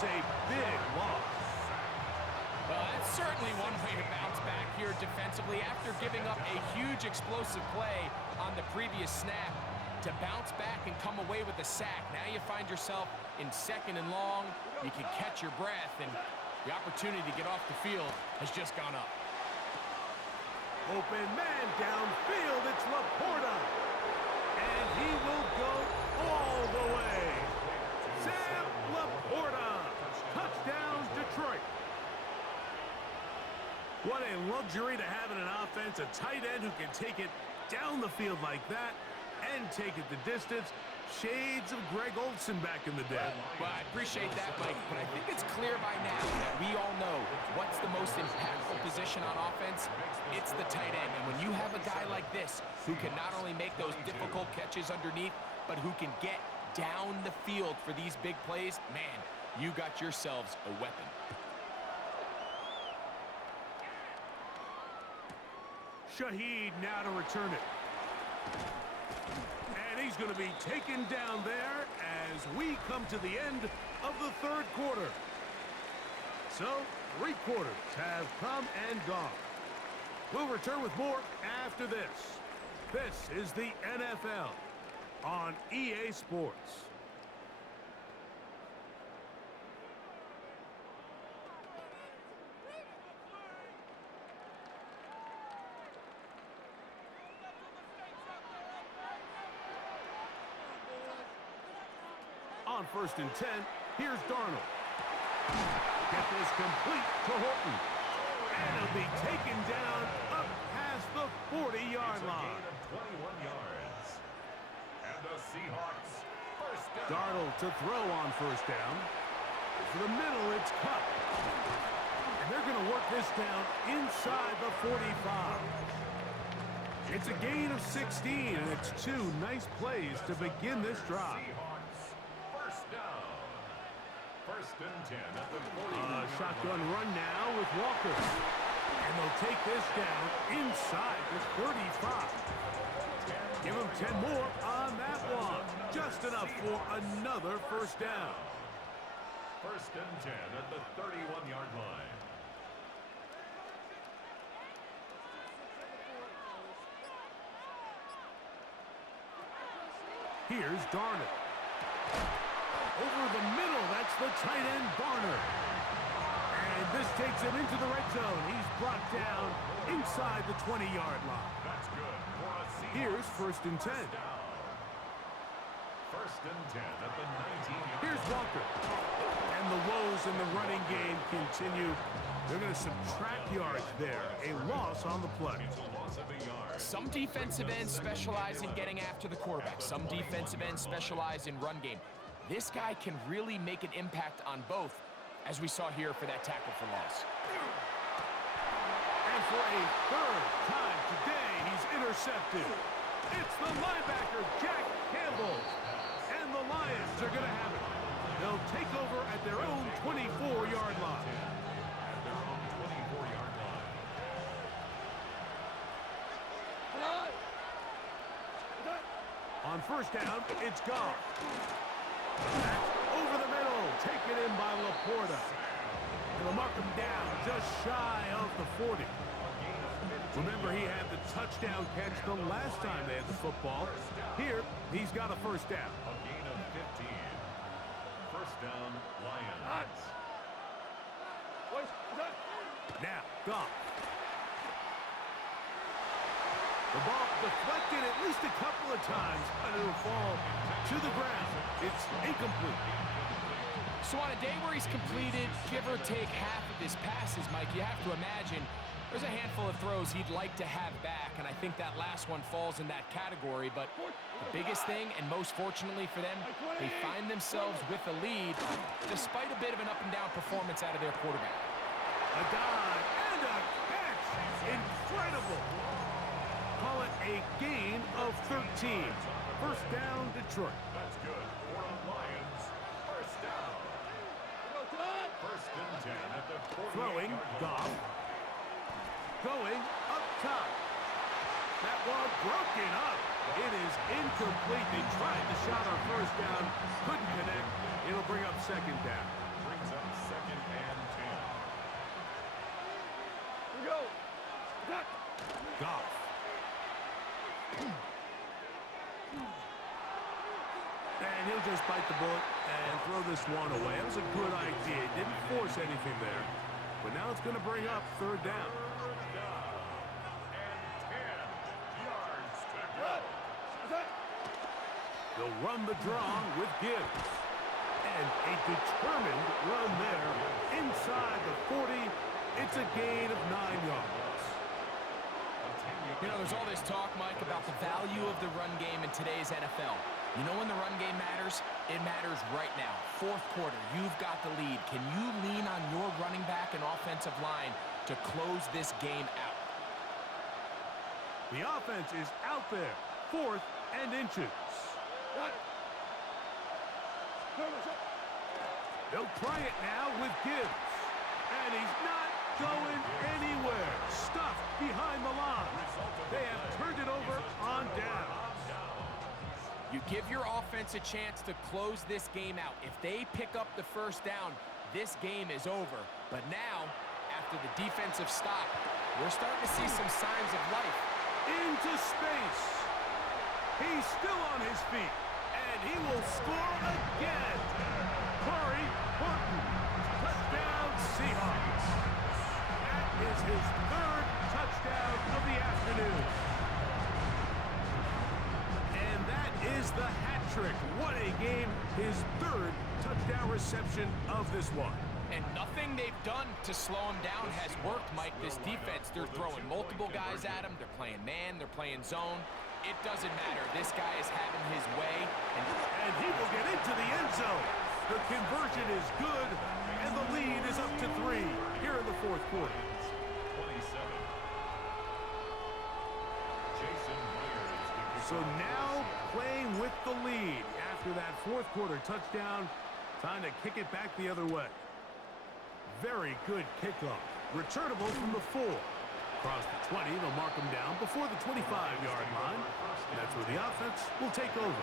is a big loss. Well, that's certainly one way to bounce back here defensively after giving up a huge explosive play on the previous snap. To bounce back and come away with a sack. Now you find yourself in 2nd and long. You can catch your breath, and the opportunity to get off the field has just gone up. Open man downfield. It's Laporta. And he will go all the way. Sam Laporta. Touchdown, Detroit. What a luxury to have in an offense. A tight end who can take it down the field like that and take it the distance. Shades of Greg Olsen back in the day. Well, I appreciate that, Mike, but I think it's clear by now that we all know what's the most impactful position on offense. It's the tight end. And when you have a guy like this who can not only make those difficult catches underneath, but who can get down the field for these big plays, man, you got yourselves a weapon. Shaheed now to return it. And he's going to be taken down there as we come to the end of the 3rd quarter. So, 3 quarters have come and gone. We'll return with more after this. This is the NFL on EA Sports. On 1st and 10, here's Darnold. Get this complete to Horton. And it'll be taken down up past the 40-yard line. 21 yards. And the Seahawks, 1st down. Darnold to throw on 1st down. For the middle, it's Cup. And they're going to work this down inside the 45. It's a gain of 16, and it's 2 nice plays to begin this drive. Down. 1st and 10 at the 40. Shotgun run now with Walker. And they'll take this down inside the 35. Give them 10 more on that one. Just enough for another 1st down. 1st and 10 at the 31-yard line. Here's Darnold. Over the middle, that's the tight end, Barner. And this takes him into the red zone. He's brought down inside the 20-yard line. That's good for a Seahawks. Here's 1st and 10. 1st and 10 at the 19-yard line. Here's Walker. And the woes in the running game continue. They're going to subtract yards there. A loss on the play. It's a loss of a yard. Some defensive ends specialize in getting after the quarterback. Some defensive ends specialize in run game. This guy can really make an impact on both, as we saw here for that tackle for loss. And for a 3rd time today, he's intercepted. It's the linebacker, Jack Campbell. And the Lions are going to have it. They'll take over at their own 24-yard line. At their own 24-yard line. On 1st down, it's Goff. That's over the middle, taken in by Laporta. And they'll mark him down just shy of the 40. Remember, he had the touchdown catch the last time they had the football. Here, he's got a 1st down. A gain of 15. 1st down, Lions. Now, Goff. The ball deflected at least a couple of times, but it'll fall to the ground. It's incomplete. So on a day where he's completed, give or take half of his passes, Mike, you have to imagine there's a handful of throws he'd like to have back, and I think that last one falls in that category. But the biggest thing, and most fortunately for them, they find themselves with a lead despite a bit of an up-and-down performance out of their quarterback. A dive and a catch. Incredible. Call it a gain of 13. 1st down, Detroit. That's good for the Lions. 1st down. 1st and 10 at the 40. Throwing, Goff. Going up top. That one broken up. It is incomplete. They tried the shot on 1st down. Couldn't connect. It'll bring up 2nd down. Brings up he'll just bite the bullet and throw this one away. It was a good idea. He didn't force anything there. But now it's going to bring up third down. And 10 yards to go. They'll run the draw with Gibbs. And a determined run there inside the 40. It's a gain of 9 yards. You know, there's all this talk, Mike, about the value of the run game in today's NFL. You know when the run game matters? It matters right now. Fourth quarter, you've got the lead. Can you lean on your running back and offensive line to close this game out? The offense is out there. 4th and inches. They'll try it now with Gibbs. And he's not going anywhere. Stuffed behind the line. They have turned it over on downs. You give your offense a chance to close this game out. If they pick up the first down, this game is over. But now, after the defensive stop, we're starting to see some signs of life. Into space. He's still on his feet. And he will score again. Corey Horton. Touchdown Seahawks. That is his 3rd touchdown of the afternoon. And that is the hat trick. What a game. His 3rd touchdown reception of this one. And nothing they've done to slow him down has worked, Mike. This defense, they're throwing multiple guys at him. They're playing man. They're playing zone. It doesn't matter. This guy is having his way. And he will get into the end zone. The conversion is good, and the lead is up to 3 here in the 4th quarter. 27. So now playing with the lead after that 4th quarter touchdown. Time to kick it back the other way. Very good kickoff. Returnable from the 4. Across the 20, they'll mark him down before the 25-yard line. And that's where the offense will take over.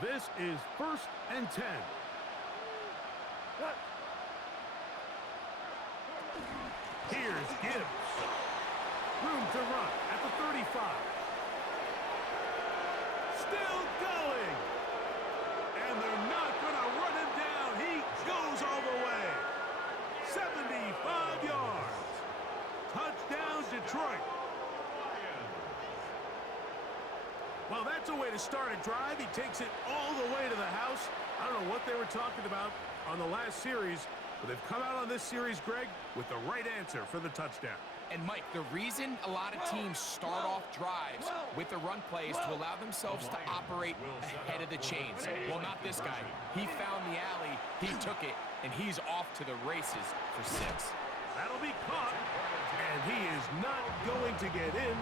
This is 1st and 10. Here's Gibbs. Room to run at the 35. Still going. And they're not going to run him down. He goes all the way. 75 yards. Touchdown, Detroit. Well, that's a way to start a drive. He takes it all the way to the house. I don't know what they were talking about on the last series, but they've come out on this series, Greg, with the right answer for the touchdown. And, Mike, the reason a lot of teams start off drives with the run plays to allow themselves to operate ahead of the chains. Well, not this guy. He found the alley, he took it, and he's off to the races for 6. That'll be caught, and he is not going to get in.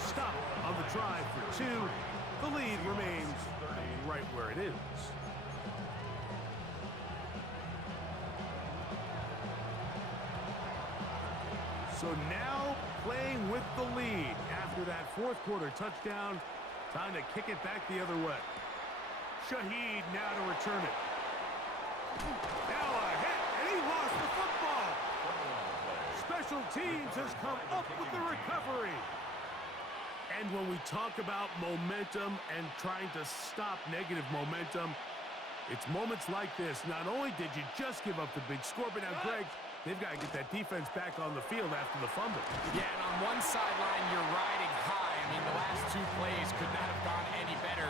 Stop on the drive for 2. The lead remains right where it is. So now playing with the lead after that 4th quarter touchdown. Time to kick it back the other way. Shaheed now to return it. Now a hit, and he lost the football. Special teams has come up with the recovery. And when we talk about momentum and trying to stop negative momentum, it's moments like this. Not only did you just give up the big score, but now, Greg, they've got to get that defense back on the field after the fumble. Yeah, and on one sideline, you're riding high. I mean, the last 2 plays could not have gone any better.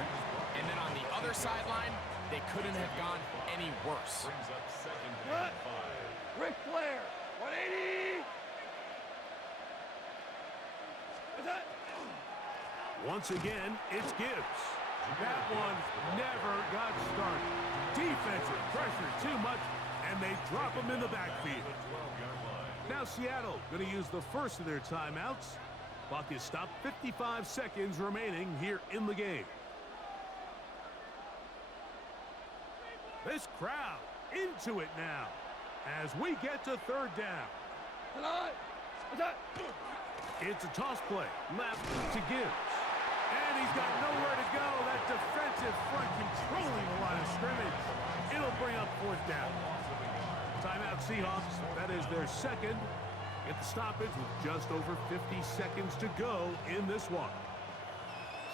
And then on the other sideline, they couldn't have gone any worse. Brings up 2nd and 5. Ric Flair, 180. Once again, it's Gibbs. That one never got started. Defensive pressure too much, and they drop him in the backfield. Now Seattle going to use the first of their timeouts. Clock is stopped, 55 seconds remaining here in the game. This crowd into it now as we get to 3rd down. It's a toss play left to Gibbs. And he's got nowhere to go. That defensive front controlling the line of scrimmage. It'll bring up fourth down. Timeout Seahawks. That is their second. Get the stoppage with just over 50 seconds to go in this one.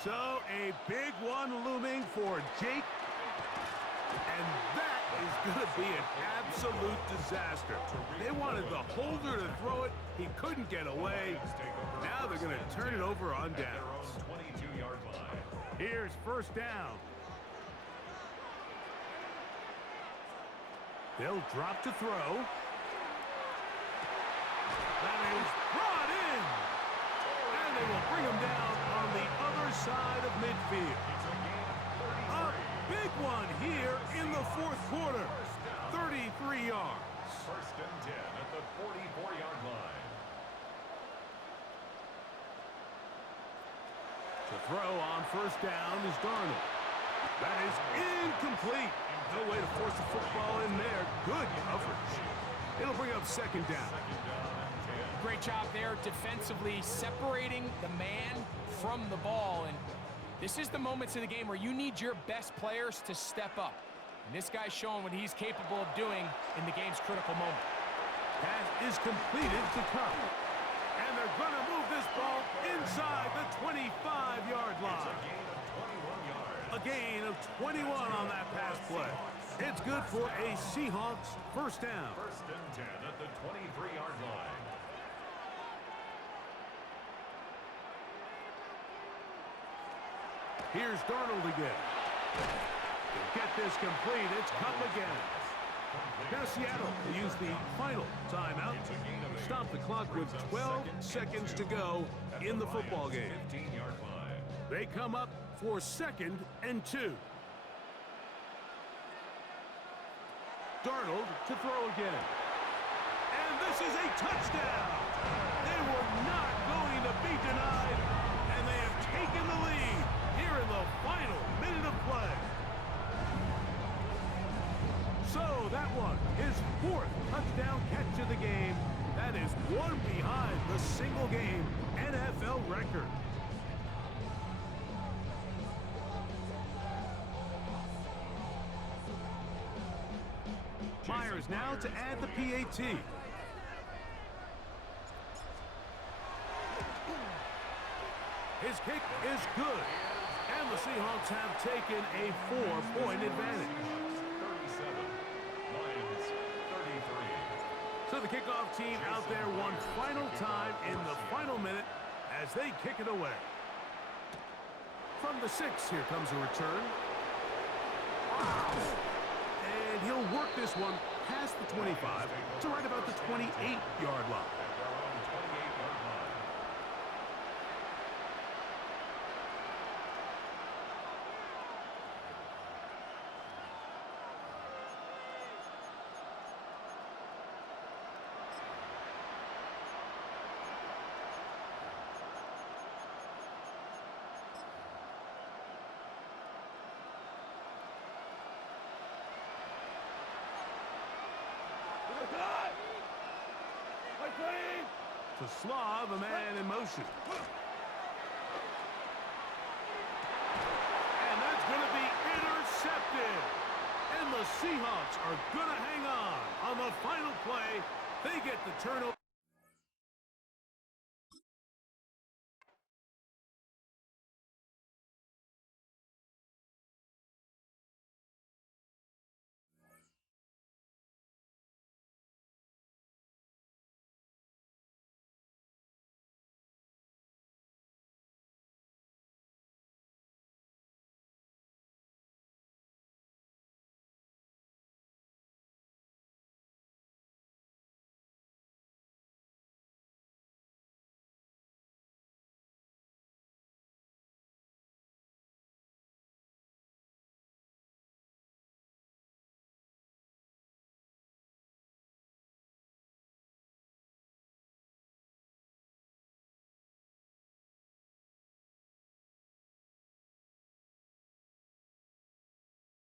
So a big one looming for Jake. And that is going to be an absolute disaster. They wanted the holder to throw it. He couldn't get away. Now they're going to turn it over on downs. 22-yard line. Here's first down. They'll drop to throw. That is brought in. And they will bring him down on the other side of midfield. A big one here in the fourth quarter. 33 yards. First and 10 at the 44-yard line. To throw on first down is Darnold. That is incomplete. No way to force the football in there. Good coverage. It'll bring up second down. Great job there defensively, separating the man from the ball. And this is the moments in the game where you need your best players to step up. And this guy's showing what he's capable of doing in the game's critical moment. Pass is completed to Cup. And they're going to move this ball inside the 25-yard line. A gain of 21 on that pass play. It's good for a Seahawks first down. First and 10 at the 23-yard line. Here's Darnold again. To get this complete, it's Cup again. Now Seattle will use the final timeout. Stop the clock with 12 seconds to go in the football game. 15-yard line. They come up for second and 2. Darnold to throw again. And this is a touchdown. They were not going to be denied, and they have taken the lead here in the final minute of play. So that one, his 4th touchdown catch of the game. That is one behind the single-game NFL record. Myers now to add the PAT. His kick is good. And the Seahawks have taken a 4-point advantage. 37. Lions 33. So the kickoff team out there one final time in the final minute as they kick it away. From the 6, here comes a return. And he'll work this one past the 25 to right about the 28-yard line. To Slav, a man in motion. And that's going to be intercepted. And the Seahawks are going to hang on the final play. They get the turnover.